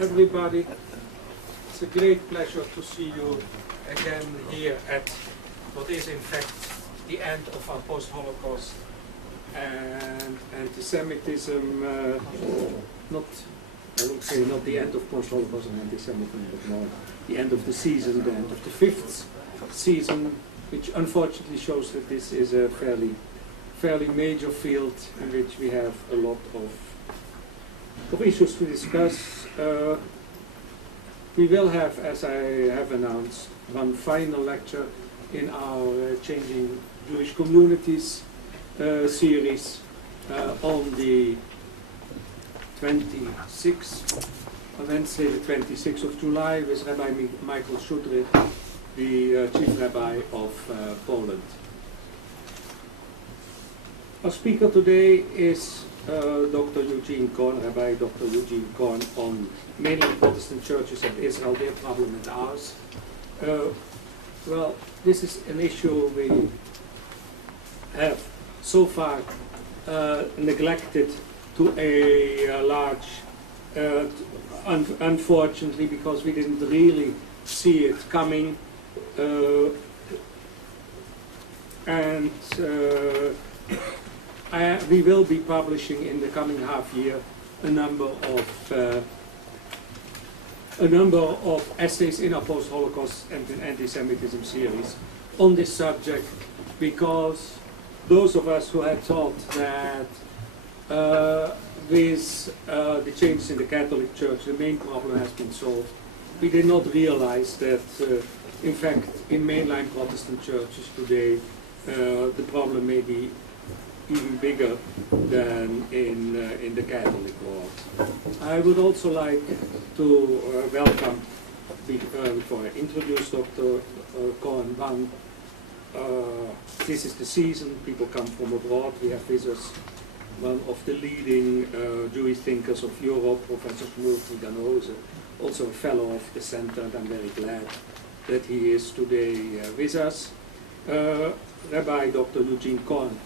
everybody. It's a great pleasure to see you again here at what is in fact the end of our post-Holocaust and anti-Semitism, I would say not the end of post-Holocaust and anti-Semitism, but more the end of the season, the end of the fifth season, which unfortunately shows that this is a fairly major field in which we have a lot of issues to discuss. We will have, as I have announced, one final lecture in our Changing Jewish Communities series on the 26th, Wednesday the 26th of July, with Rabbi Michael Shudry, the Chief Rabbi of Poland. Our speaker today is Dr. Eugene Korn, Rabbi Dr. Eugene Korn, on Mainline Protestant churches of Israel, their problem and ours. Well, this is an issue we have so far neglected to a large, unfortunately, because we didn't really see it coming. We will be publishing in the coming half year a number of essays in our post-Holocaust and anti-Semitism series on this subject, because those of us who had thought that with the changes in the Catholic Church the main problem has been solved, we did not realize that in fact in mainline Protestant churches today the problem may be even bigger than in the Catholic world. I would also like to welcome, before I introduce Dr. Korn, this is the season, people come from abroad. We have with us one of the leading Jewish thinkers of Europe, Professor Shmuel Trigano, also a fellow of the center, and I'm very glad that he is today with us. Rabbi Dr. Eugene Korn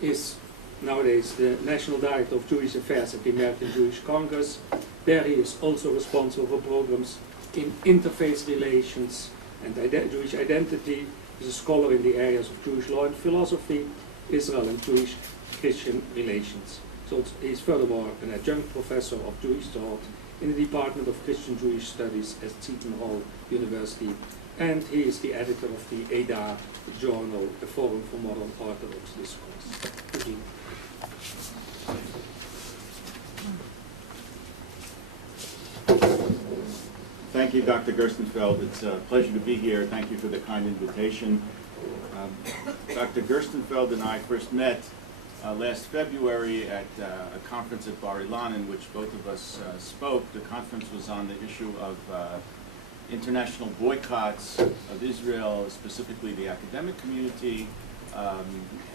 is nowadays the National Director of Jewish Affairs at the American Jewish Congress. There he is also responsible for programs in interfaith relations and Jewish identity. He's a scholar in the areas of Jewish law and philosophy, Israel and Jewish Christian relations. So he's furthermore an adjunct professor of Jewish thought in the Department of Christian Jewish Studies at Seton Hall University, and he is the editor of the Edah Journal A Forum for Modern Orthodox Discourse. Eugene. Thank you, Dr. Gerstenfeld. It's a pleasure to be here. Thank you for the kind invitation. Dr. Gerstenfeld and I first met last February at a conference at Bar Ilan in which both of us spoke. The conference was on the issue of international boycotts of Israel, specifically the academic community.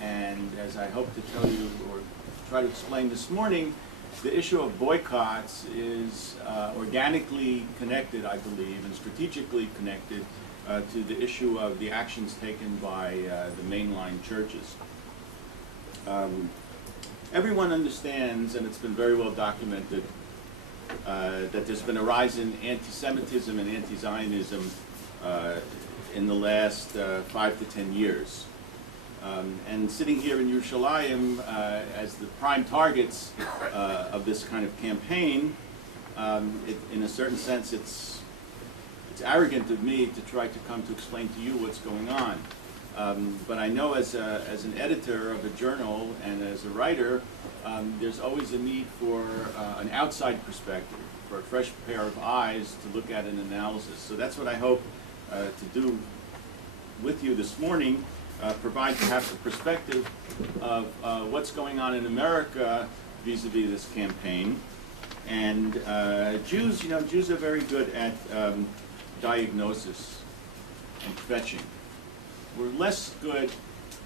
And as I hope to tell you or try to explain this morning, the issue of boycotts is organically connected, I believe, and strategically connected to the issue of the actions taken by the mainline churches. Everyone understands, and it's been very well documented, that there's been a rise in anti-Semitism and anti-Zionism in the last 5 to 10 years. And sitting here in Yerushalayim as the prime targets of this kind of campaign, in a certain sense it's arrogant of me to try to come to explain to you what's going on. But I know as an editor of a journal and as a writer, there's always a need for an outside perspective, for a fresh pair of eyes to look at an analysis. So that's what I hope to do with you this morning, provide perhaps a perspective of what's going on in America vis-a-vis this campaign. And Jews, Jews are very good at diagnosis and fetching. We're less good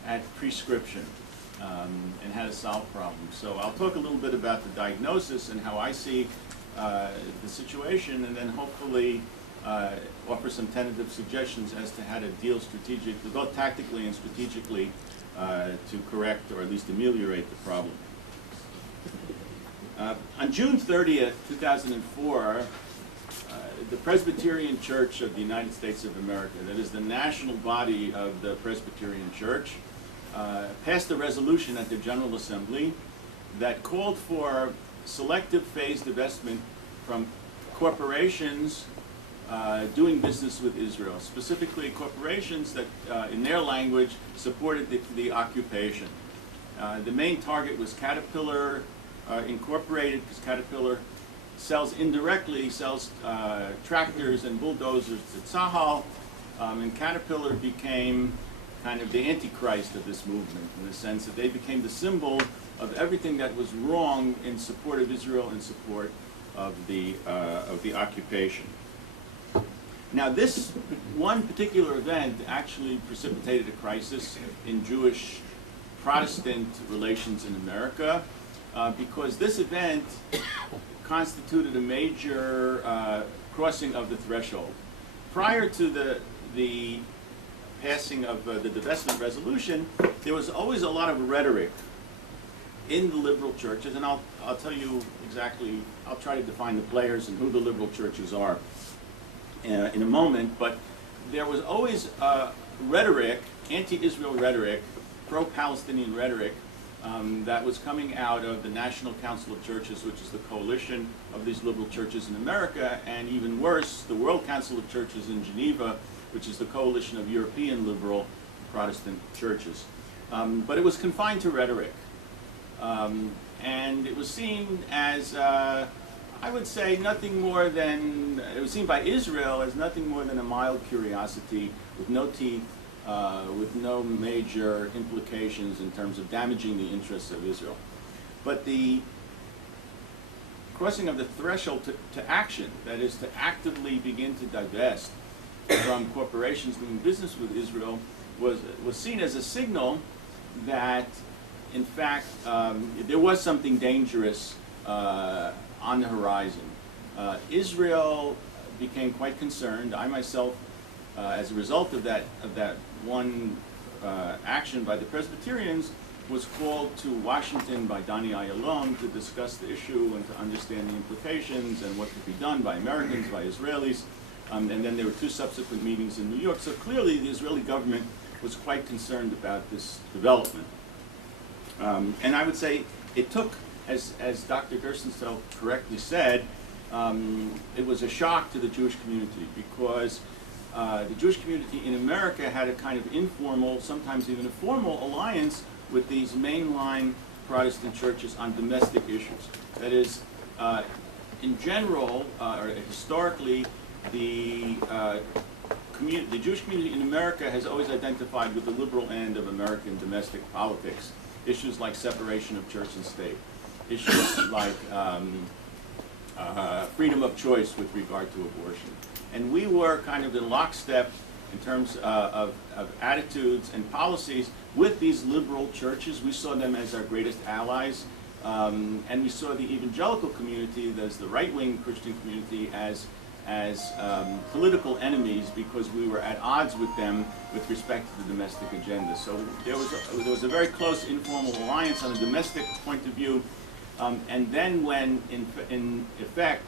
at prescription and how to solve problems. So I'll talk a little bit about the diagnosis and how I see the situation, and then hopefully offer some tentative suggestions as to how to deal strategically, both tactically and strategically, to correct or at least ameliorate the problem. On June 30th, 2004, the Presbyterian Church of the United States of America, that is the national body of the Presbyterian Church, passed a resolution at the General Assembly that called for selective phased divestment from corporations doing business with Israel, specifically corporations that, in their language, supported the occupation. The main target was Caterpillar Incorporated, because Caterpillar sells tractors and bulldozers to Tzahal, and Caterpillar became kind of the antichrist of this movement, in the sense that they became the symbol of everything that was wrong in support of Israel, in support of the occupation. Now, this one particular event actually precipitated a crisis in Jewish Protestant relations in America, because this event constituted a major crossing of the threshold. Prior to the passing of the divestment resolution, there was always a lot of rhetoric in the liberal churches, and I'll tell you exactly, I'll try to define the players and who the liberal churches are in a moment, but there was always rhetoric, anti-Israel rhetoric, pro-Palestinian rhetoric, that was coming out of the National Council of Churches, which is the coalition of these liberal churches in America, and even worse, the World Council of Churches in Geneva, which is the coalition of European liberal Protestant churches. But it was confined to rhetoric. And it was seen as, I would say, nothing more than, it was seen by Israel as nothing more than a mild curiosity with no teeth, with no major implications in terms of damaging the interests of Israel. But the crossing of the threshold to action, that is to actively begin to divest from corporations doing business with Israel, was seen as a signal that, in fact, there was something dangerous on the horizon. Israel became quite concerned. I myself, as a result of that one action by the Presbyterians, was called to Washington by Donny Ayalon to discuss the issue and to understand the implications and what could be done by Americans, by Israelis. And then there were 2 subsequent meetings in New York. So clearly the Israeli government was quite concerned about this development. And I would say it took, as Dr. Gerstenfeld correctly said, it was a shock to the Jewish community, because the Jewish community in America had a kind of informal, sometimes even a formal alliance with these mainline Protestant churches on domestic issues. That is, in general, or historically, the Jewish community in America has always identified with the liberal end of American domestic politics. Issues like separation of church and state, issues like freedom of choice with regard to abortion. And we were kind of in lockstep in terms of attitudes and policies with these liberal churches. We saw them as our greatest allies, and we saw the evangelical community, as the right-wing Christian community, as political enemies, because we were at odds with them with respect to the domestic agenda. So there was a very close informal alliance on a domestic point of view, and then when in effect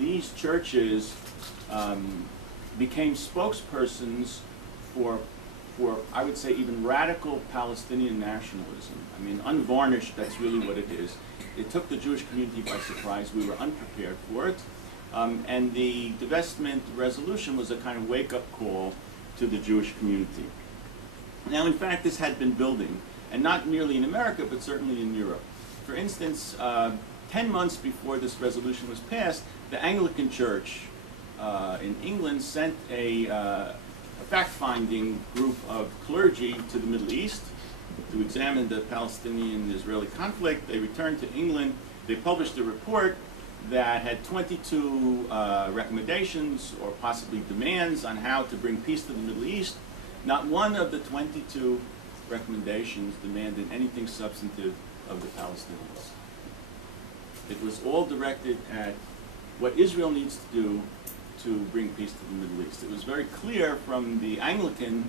these churches became spokespersons for I would say even radical Palestinian nationalism. I mean, unvarnished, that's really what it is. It took the Jewish community by surprise. We were unprepared for it. And the divestment resolution was a kind of wake-up call to the Jewish community. Now, in fact, this had been building, and not merely in America, but certainly in Europe. For instance, 10 months before this resolution was passed, the Anglican Church in England sent a fact-finding group of clergy to the Middle East to examine the Palestinian-Israeli conflict. They returned to England. They published a report that had 22 recommendations or possibly demands on how to bring peace to the Middle East. Not one of the 22 recommendations demanded anything substantive of the Palestinians. It was all directed at what Israel needs to do to bring peace to the Middle East. It was very clear from the Anglican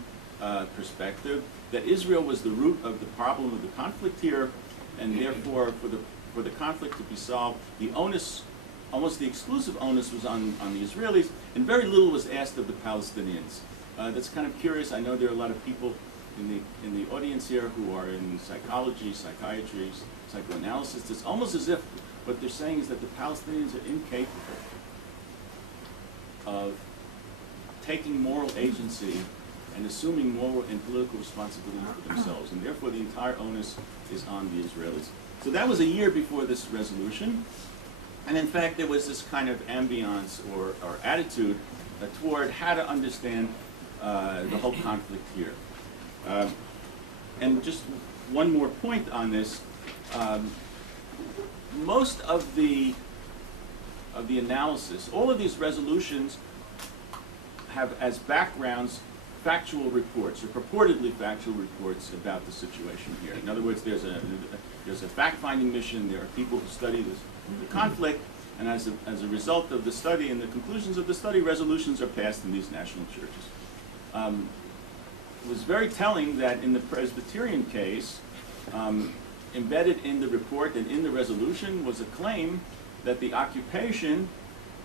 perspective that Israel was the root of the problem of the conflict here, and therefore for the conflict to be solved, the onus almost the exclusive onus was on the Israelis, and very little was asked of the Palestinians. That's kind of curious. I know there are a lot of people in the audience here who are in psychology, psychiatry, psychoanalysis. It's almost as if what they're saying is that the Palestinians are incapable of taking moral agency and assuming moral and political responsibility for themselves, and therefore the entire onus is on the Israelis. So that was a year before this resolution, and in fact there was this kind of ambiance or attitude toward how to understand the whole conflict here. And just one more point on this, most of the analysis, all of these resolutions have as backgrounds factual reports, or purportedly factual reports about the situation here. In other words, there's a fact-finding mission, there are people who study the conflict, and as a result of the study and the conclusions of the study, resolutions are passed in these national churches. It was very telling that in the Presbyterian case, embedded in the report and in the resolution was a claim that the occupation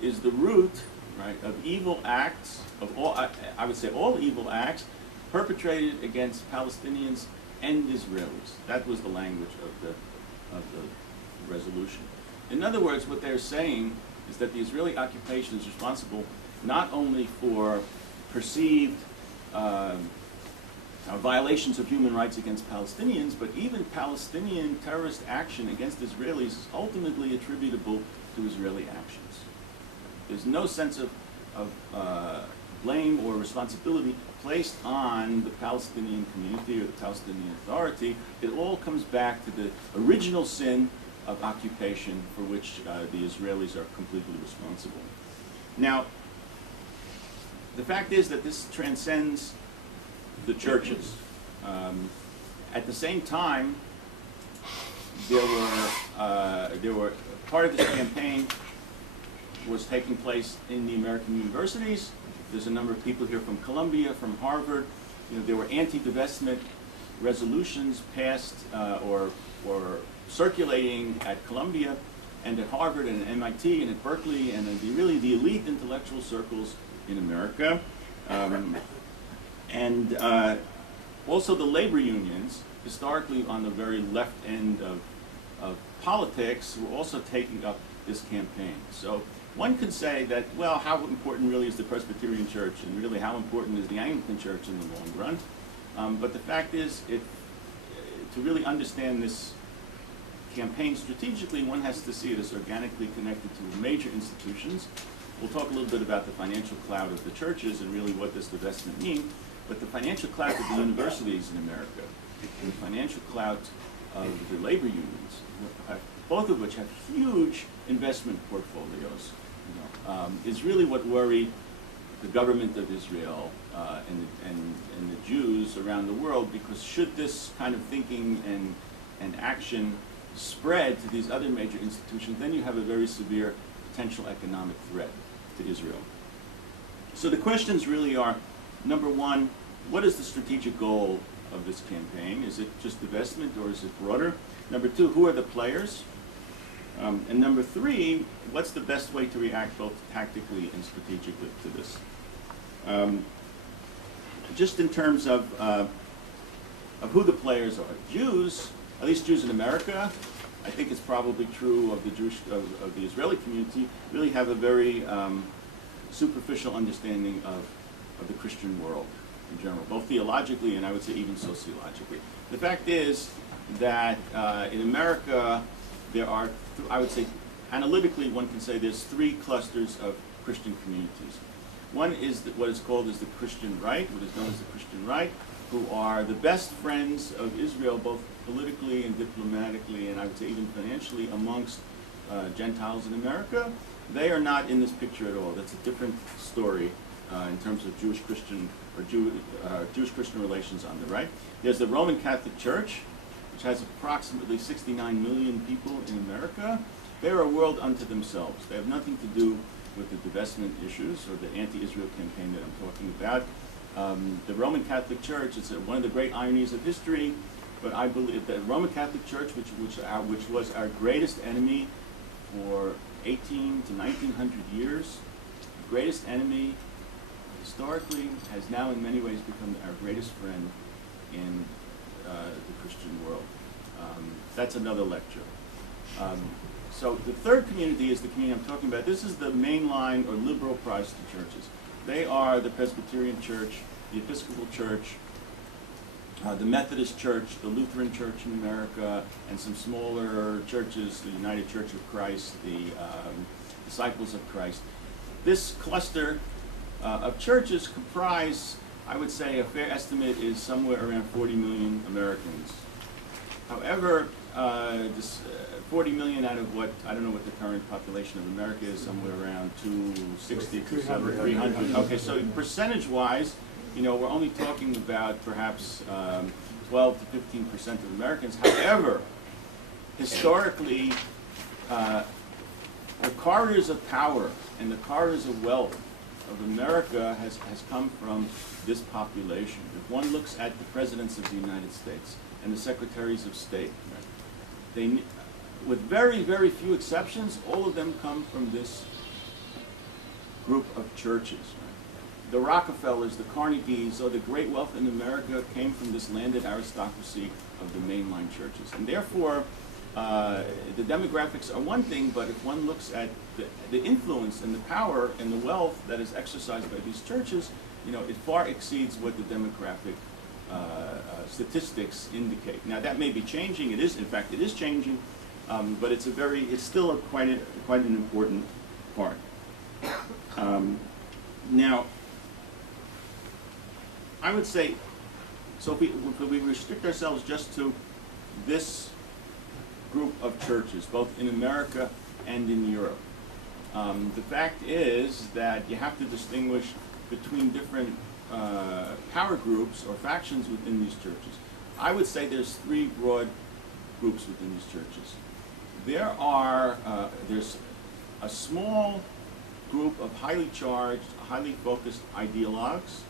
is the root, right, of evil acts, of all, I would say all evil acts, perpetrated against Palestinians and Israelis. That was the language of the resolution. In other words, what they're saying is that the Israeli occupation is responsible not only for perceived violations of human rights against Palestinians, but even Palestinian terrorist action against Israelis is ultimately attributable to Israeli actions. There's no sense of blame or responsibility placed on the Palestinian community or the Palestinian Authority. It all comes back to the original sin of occupation for which the Israelis are completely responsible. Now, the fact is that this transcends the churches. At the same time, there were part of this campaign was taking place in the American universities. There's a number of people here from Columbia, from Harvard. You know, there were anti-divestment resolutions passed or circulating at Columbia and at Harvard and at MIT and at Berkeley and in really the elite intellectual circles in America. And also the labor unions, historically on the very left end of politics, were also taking up this campaign. So one could say that, well, how important really is the Presbyterian Church, and really how important is the Anglican Church in the long run? But the fact is, to really understand this campaign strategically, one has to see it as organically connected to major institutions. We'll talk a little bit about the financial clout of the churches and really what does divestment mean, but the financial clout of the universities in America and the financial clout of the labor unions, both of which have huge investment portfolios, is really what worried the government of Israel and the Jews around the world, because should this kind of thinking and action spread to these other major institutions, then you have a very severe potential economic threat to Israel. So the questions really are, number one, what is the strategic goal of this campaign? Is it just divestment or is it broader? Number two, who are the players? And number three, what's the best way to react both tactically and strategically to this? Just in terms of who the players are. Jews, at least Jews in America, I think it's probably true of the Israeli community, really have a very superficial understanding of the Christian world in general, both theologically and I would say even sociologically. The fact is that in America there are, I would say, analytically one can say there's three clusters of Christian communities. One is what is called as the Christian right, what is known as the Christian right, who are the best friends of Israel, both politically and diplomatically, and I would say even financially, amongst Gentiles in America. They are not in this picture at all. That's a different story in terms of Jewish-Christian or Jewish-Christian relations on the right. There's the Roman Catholic Church, which has approximately 69 million people in America. They're a world unto themselves. They have nothing to do with the divestment issues or the anti-Israel campaign that I'm talking about. The Roman Catholic Church is one of the great ironies of history, but I believe that the Roman Catholic Church, which was our greatest enemy for 18 to 1900 years. The greatest enemy historically has now in many ways become our greatest friend in the Christian world. That's another lecture. So the third community is the community I'm talking about. This is the mainline or liberal Protestant churches. They are the Presbyterian Church, the Episcopal Church, the Methodist Church, the Lutheran Church in America, and some smaller churches, the United Church of Christ, the Disciples of Christ. This cluster of churches comprise, I would say, a fair estimate is somewhere around 40 million Americans. However, this 40 million out of what, I don't know what the current population of America is, somewhere around 260 to 300. Okay, so percentage-wise, you know, we're only talking about perhaps 12 to 15% of Americans. However, historically, the corridors of power and the corridors of wealth of America has come from this population. If one looks at the presidents of the United States and the secretaries of state, they, with very, very few exceptions, all of them come from this group of churches. The Rockefellers, the Carnegies, or the great wealth in America came from this landed aristocracy of the mainline churches. And therefore, the demographics are one thing, but if one looks at the influence and the power and the wealth that is exercised by these churches, you know, it far exceeds what the demographic statistics indicate. Now that may be changing. It is, in fact, it is changing, but it's still quite an important part. Now, I would say, so if we restrict ourselves just to this group of churches, both in America and in Europe, the fact is that you have to distinguish between different power groups or factions within these churches. I would say there's three broad groups within these churches. There's a small group of highly charged, highly focused ideologues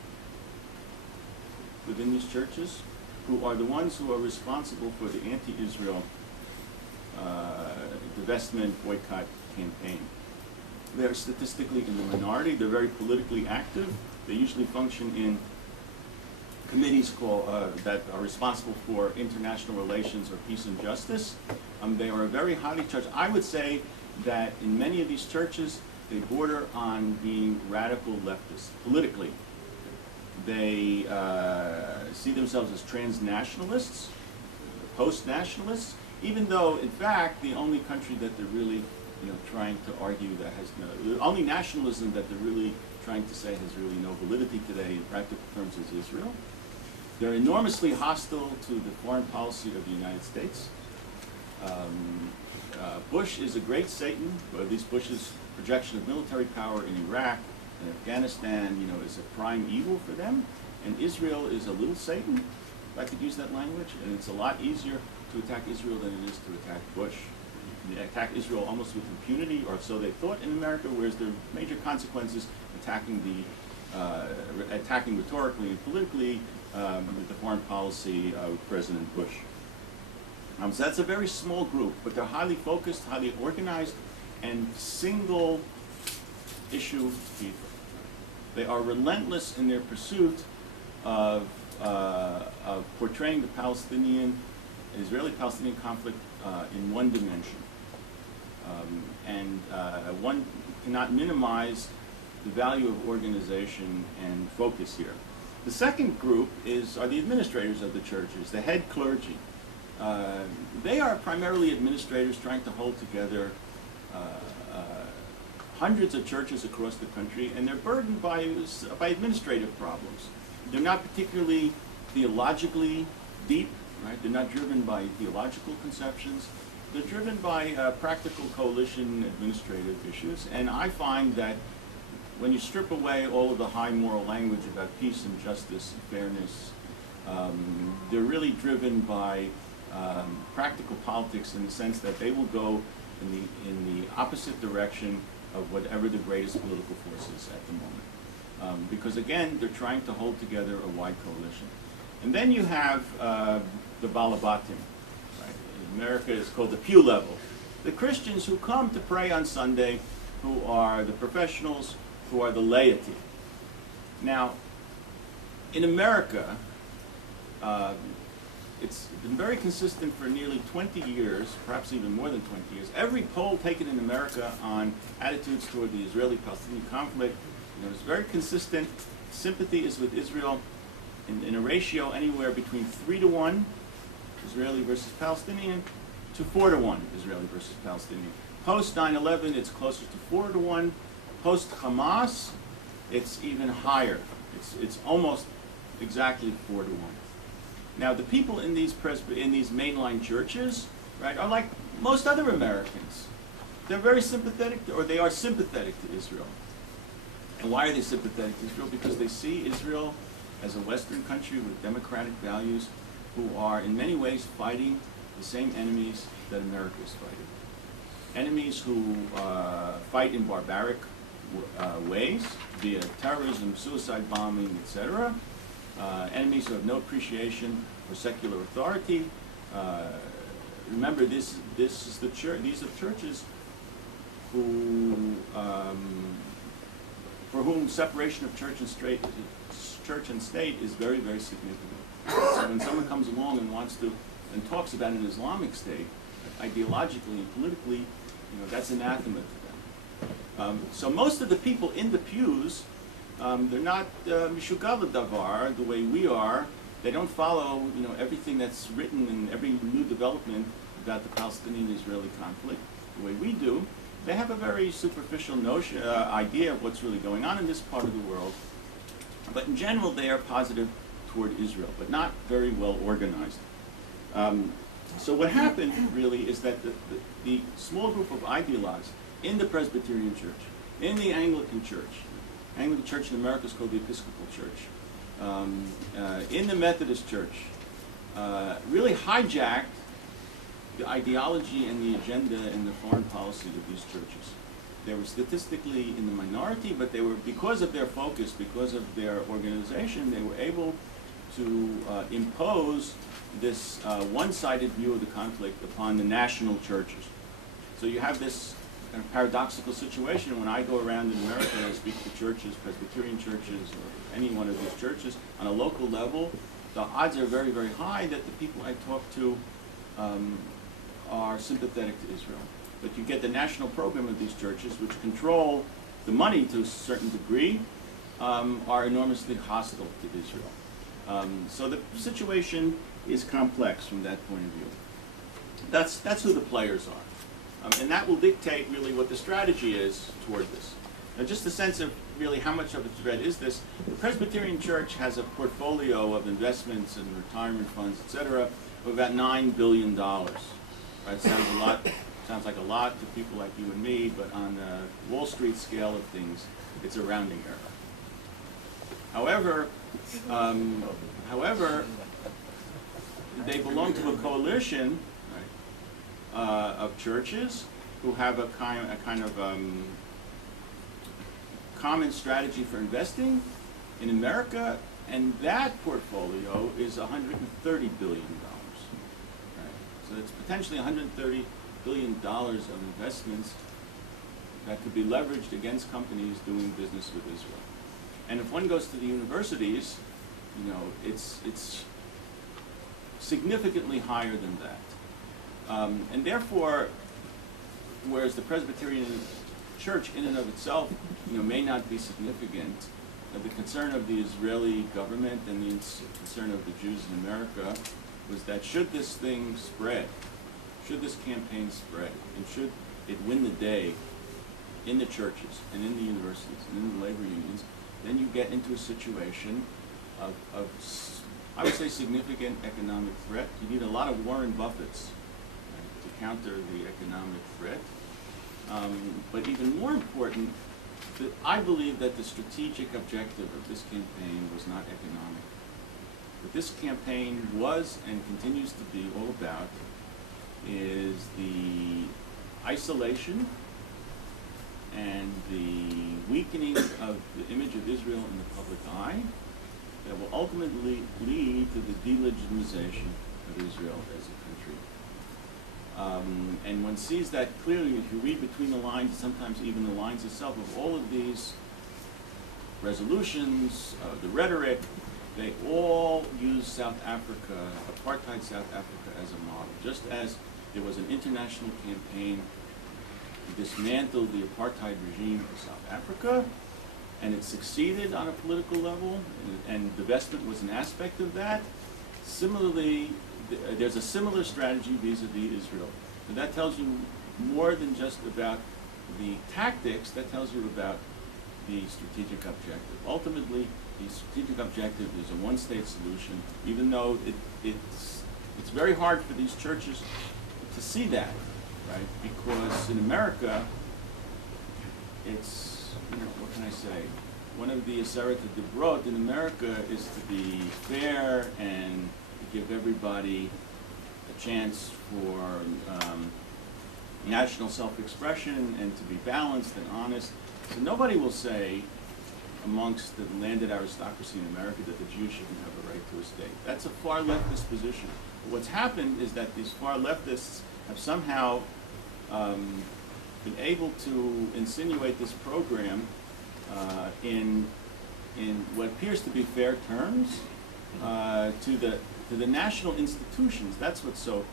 within these churches, who are the ones who are responsible for the anti-Israel divestment boycott campaign. They're statistically in the minority. They're very politically active. They usually function in committees that are responsible for international relations or peace and justice. They are very highly charged. I would say that in many of these churches, they border on being radical leftists politically. They see themselves as transnationalists, post-nationalists, even though, in fact, the only country that they're really, you know, trying to argue that has the only nationalism that they're really trying to say has really no validity today in practical terms is Israel. They're enormously hostile to the foreign policy of the United States. Bush is a great Satan, or at least Bush's projection of military power in Iraq and Afghanistan, you know, is a prime evil for them. And Israel is a little Satan, if I could use that language, and it's a lot easier to attack Israel than it is to attack Bush. They attack Israel almost with impunity, or so they thought in America, whereas there are major consequences attacking rhetorically and politically with the foreign policy of President Bush. So that's a very small group, but they're highly focused, highly organized, and single issue people. They are relentless in their pursuit of portraying the Israeli-Palestinian conflict in one dimension. One cannot minimize the value of organization and focus here. The second group are the administrators of the churches, the head clergy. They are primarily administrators trying to hold together hundreds of churches across the country, and they're burdened by administrative problems. They're not particularly theologically deep, right? They're not driven by theological conceptions. They're driven by practical coalition administrative issues, and I find that when you strip away all of the high moral language about peace and justice and fairness, they're really driven by practical politics in the sense that they will go in the opposite direction of whatever the greatest political force is at the moment. Because again, they're trying to hold together a wide coalition. And then you have the Balabatim. Right? In America, it's called the pew level. the Christians who come to pray on Sunday, who are the professionals, who are the laity. Now, in America, it's been very consistent for nearly 20 years, perhaps even more than 20 years. Every poll taken in America on attitudes toward the Israeli-Palestinian conflict, is very consistent. Sympathy is with Israel in a ratio anywhere between 3-to-1 Israeli versus Palestinian to 4-to-1 Israeli versus Palestinian. Post 9/11, it's closer to 4-to-1. Post Hamas, it's even higher. It's almost exactly 4-to-1. Now, the people in these mainline churches, right, are like most other Americans. They're very sympathetic, or they are sympathetic to Israel. And why are they sympathetic to Israel? Because they see Israel as a Western country with democratic values who are in many ways fighting the same enemies that America is fighting. Enemies who fight in barbaric ways, via terrorism, suicide bombing, etc. Enemies who have no appreciation for secular authority. Remember, this is the church. These are churches who, for whom separation of church and state is very, very significant. So when someone comes along and wants to and talks about an Islamic state, ideologically and politically, that's anathema to them. So most of the people in the pews, they're not mishugal davar the way we are. They don't follow, everything that's written in every new development about the Palestinian-Israeli conflict the way we do. They have a very superficial notion, idea of what's really going on in this part of the world. But in general, they are positive toward Israel, but not very well organized. So what happened really is that the small group of ideologues in the Presbyterian Church, in the Anglican Church in America is called the Episcopal Church, in the Methodist Church, really hijacked the ideology and the agenda and the foreign policy of these churches. They were statistically in the minority, but they were, because of their focus, because of their organization, they were able to impose this one-sided view of the conflict upon the national churches. So you have this kind of paradoxical situation when I go around in America and I speak to churches, Presbyterian churches, or any one of these churches, on a local level, the odds are very, very high that the people I talk to are sympathetic to Israel. But you get the national program of these churches, which control the money to a certain degree, are enormously hostile to Israel. So the situation is complex from that point of view. That's who the players are. And that will dictate really what the strategy is toward this. Now, just a sense of really how much of a threat is this. The Presbyterian Church has a portfolio of investments and retirement funds, etc., of about $9 billion. Right? Sounds like a lot to people like you and me, but on the Wall Street scale of things, it's a rounding error. However, they belong to a coalition, right, of churches who have a kind of common strategy for investing in America, and that portfolio is $130 billion. Right? So it's potentially $130 billion of investments that could be leveraged against companies doing business with Israel. And if one goes to the universities, it's significantly higher than that. And therefore, whereas the Presbyterian Church in and of itself, may not be significant, the concern of the Israeli government and the concern of the Jews in America was that should this thing spread, should this campaign spread, and should it win the day in the churches and in the universities and in the labor unions, then you get into a situation of I would say, significant economic threat. You need a lot of Warren Buffetts, right, to counter the economic threat. But even more important, I believe that the strategic objective of this campaign was not economic. What this campaign was and continues to be all about is the isolation and the weakening of the image of Israel in the public eye that will ultimately lead to the delegitimization of Israel as a country. And one sees that clearly if you read between the lines, sometimes even the lines itself of all of these resolutions, the rhetoric, they all use South Africa, apartheid South Africa, as a model. Just as there was an international campaign to dismantle the apartheid regime of South Africa, and it succeeded on a political level, and divestment was an aspect of that. Similarly, there's a similar strategy vis-a-vis Israel. And that tells you more than just about the tactics, that tells you about the strategic objective. Ultimately, the strategic objective is a one-state solution, even though it's very hard for these churches to see that, right? Because in America, it's, what can I say? One of the aseret de brot in America is to be fair and to give everybody a chance for national self-expression and to be balanced and honest. So nobody will say amongst the landed aristocracy in America that the Jews shouldn't have a right to a state. That's a far leftist position. But what's happened is that these far leftists have somehow been able to insinuate this program in what appears to be fair terms to the national institutions. That's what's so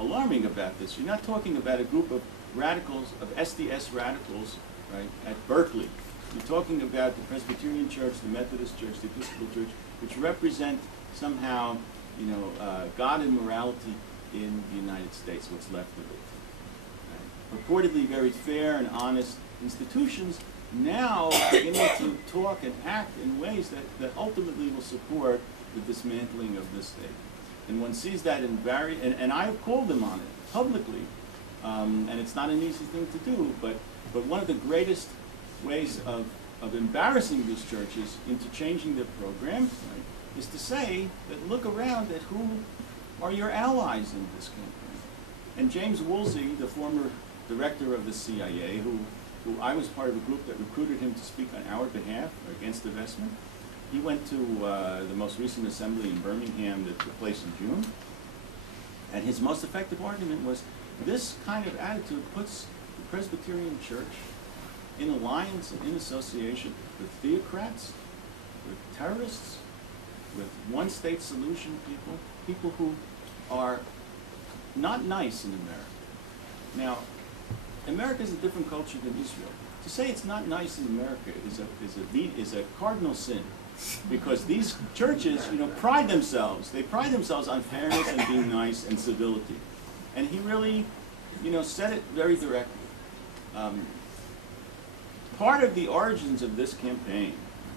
alarming about this. You're not talking about a group of radicals, of SDS radicals, right, at Berkeley. You're talking about the Presbyterian Church, the Methodist Church, the Episcopal Church, which represent somehow, God and morality in the United States, what's left of it. Right? Purportedly very fair and honest institutions now beginning to talk and act in ways that ultimately will support the dismantling of this state. And one sees that in and I have called them on it publicly, and it's not an easy thing to do, but one of the greatest ways of embarrassing these churches into changing their program, right, is to say that look around at who are your allies in this campaign. And James Woolsey, the former director of the CIA, who I was part of a group that recruited him to speak on our behalf against divestment, he went to the most recent assembly in Birmingham that took place in June, and his most effective argument was this kind of attitude puts the Presbyterian Church in alliance and in association with theocrats, with terrorists, with one-state solution people who are not nice in America. Now, America is a different culture than Israel. To say it's not nice in America is a cardinal sin, because these churches, pride themselves. They pride themselves on fairness and being nice and civility. And he really, said it very directly. Part of the origins of this campaign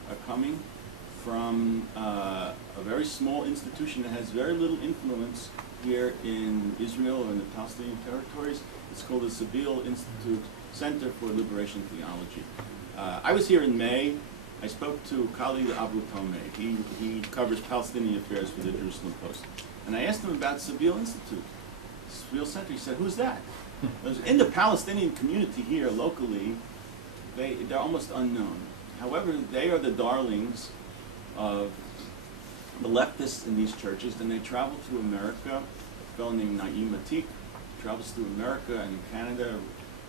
are coming from a very small institution that has very little influence here in Israel or in the Palestinian territories. It's called the Sabeel Institute Center for Liberation Theology. I was here in May. I spoke to Khalid Abu Tomeh. He covers Palestinian affairs for the Jerusalem Post. And I asked him about Sabeel Institute, Sabeel Center. He said, who's that? In the Palestinian community here locally, they're almost unknown. However, they are the darlings of the leftists in these churches, and they travel through America. A fellow named Naim Atik travels through America and Canada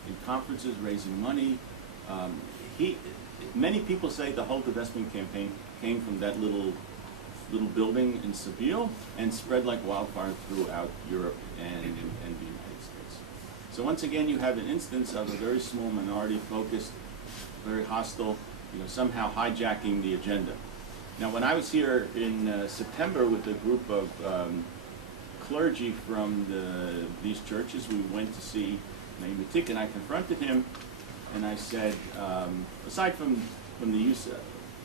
in conferences raising money. Many people say the whole divestment campaign came from that little building in Sabeel and spread like wildfire throughout Europe and the United States. So once again, you have an instance of a very small minority focused, very hostile, somehow hijacking the agenda. Now, when I was here in September with a group of clergy from these churches, we went to see Naim Atik, and I confronted him, and I said, aside from the use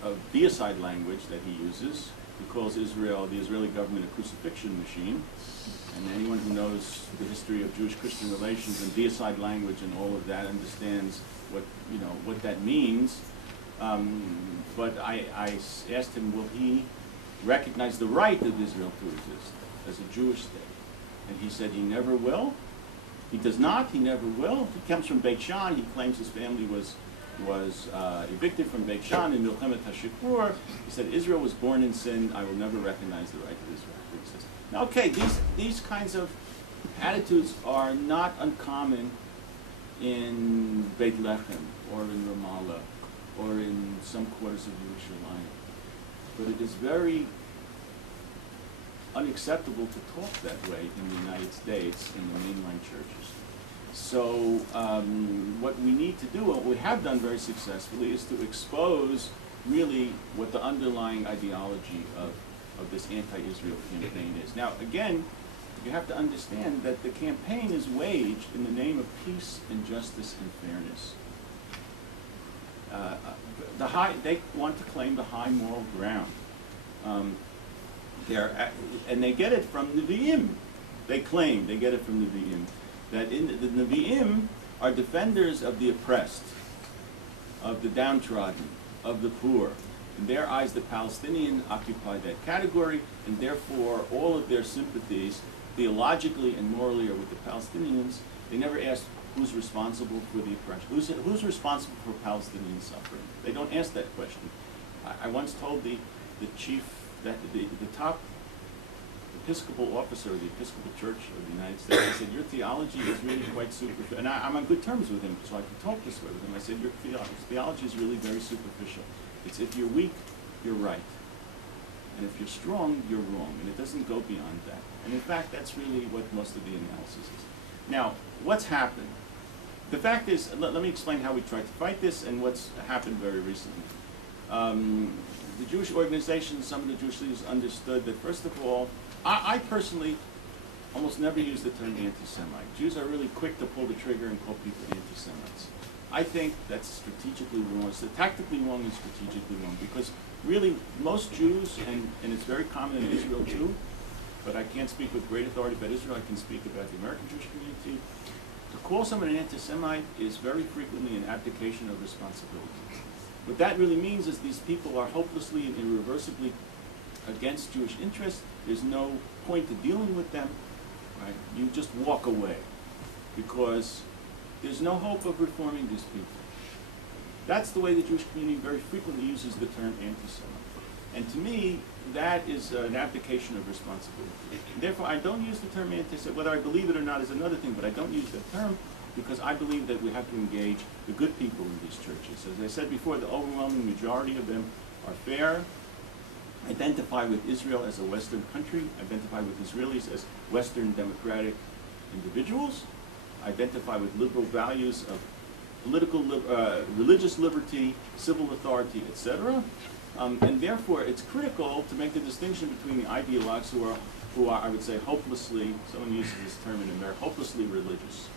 of deicide language that he uses, he calls Israel, the Israeli government, a crucifixion machine, and anyone who knows the history of Jewish-Christian relations and deicide language and all of that understands what that means. But I asked him, will he recognize the right of Israel to exist as a Jewish state? And he said he never will. He does not. He never will. He comes from Beit Shan. He claims his family was evicted from Beit Shan in Milchemet HaShikur. He said Israel was born in sin. I will never recognize the right of Israel to exist. Now, okay, these kinds of attitudes are not uncommon in Beit Lechem or in Ramallah or in some quarters of Yerushalayim. But it is very unacceptable to talk that way in the United States in the mainline churches. So what we need to do, what we have done very successfully, is to expose really what the underlying ideology of this anti-Israel campaign is. Now, again, you have to understand that the campaign is waged in the name of peace and justice and fairness. They want to claim the high moral ground. And they get it from Nevi'im. They claim they get it from Nevi'im. That the Nevi'im are defenders of the oppressed, of the downtrodden, of the poor. In their eyes, the Palestinian occupy that category, and therefore all of their sympathies, theologically and morally, are with the Palestinians. They never ask who's responsible for the oppression. Who's responsible for Palestinian suffering? They don't ask that question. I once told the chief, that the top Episcopal officer of the Episcopal Church of the United States, I said, your theology is really quite superficial. And I'm on good terms with him, so I can talk this way with him. I said, your theology is really very superficial. It's if you're weak, you're right. And if you're strong, you're wrong. And it doesn't go beyond that. And in fact, that's really what most of the analysis is. Now, what's happened? The fact is, let me explain how we tried to fight this and what's happened very recently. The Jewish organizations, some of the Jewish leaders understood that, first of all, I personally almost never use the term anti-Semite. Jews are really quick to pull the trigger and call people anti-Semites. I think that's strategically wrong. It's tactically wrong and strategically wrong, because really most Jews, and it's very common in Israel too, but I can't speak with great authority about Israel, I can speak about the American Jewish community. To call someone an anti-Semite is very frequently an abdication of responsibility. What that really means is these people are hopelessly and irreversibly against Jewish interests. There's no point to dealing with them, right? You just walk away, because there's no hope of reforming these people. That's the way the Jewish community very frequently uses the term anti-Semite. And to me, that is an abdication of responsibility. And therefore, I don't use the term anti-Semite. Whether I believe it or not is another thing, but I don't use that term because I believe that we have to engage the good people in these churches. As I said before, the overwhelming majority of them are fair, identify with Israel as a Western country, identify with Israelis as Western democratic individuals, identify with liberal values of political, religious liberty, civil authority, etc. And therefore, it's critical to make the distinction between the ideologues who are, I would say, hopelessly, someone uses this term in America, hopelessly religious.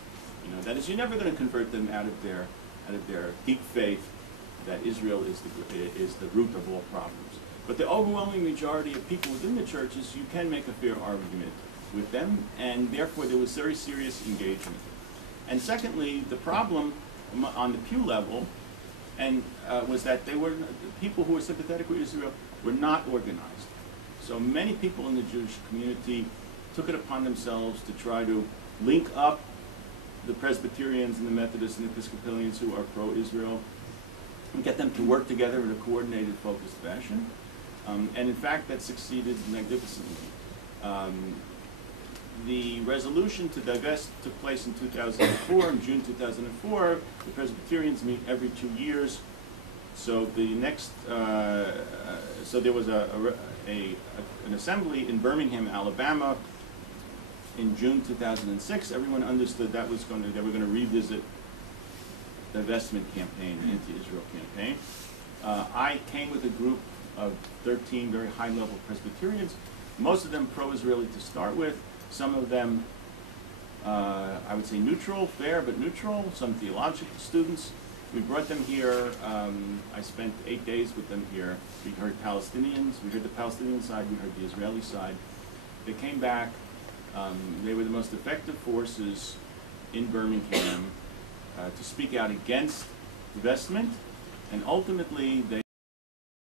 You know, that is, you're never going to convert them out of their deep faith that Israel is the root of all problems. But the overwhelming majority of people within the churches, you can make a fair argument with them, and therefore there was very serious engagement. And secondly, the problem on the pew level was that people who were sympathetic with Israel were not organized. So many people in the Jewish community took it upon themselves to try to link up the Presbyterians and the Methodists and the Episcopalians who are pro-Israel and get them to work together in a coordinated, focused fashion. And in fact, that succeeded magnificently. The resolution to divest took place in 2004. In June 2004, the Presbyterians meet every 2 years. So the next, so there was an assembly in Birmingham, Alabama, in June 2006. Everyone understood that they were going to revisit the divestment campaign, the anti-Israel campaign. I came with a group of 13 very high-level Presbyterians, most of them pro-Israeli to start with. Some of them, I would say neutral, fair but neutral, some theological students. We brought them here. I spent 8 days with them here. We heard Palestinians. We heard the Palestinian side. We heard the Israeli side. They came back. They were the most effective forces in Birmingham to speak out against divestment, and ultimately they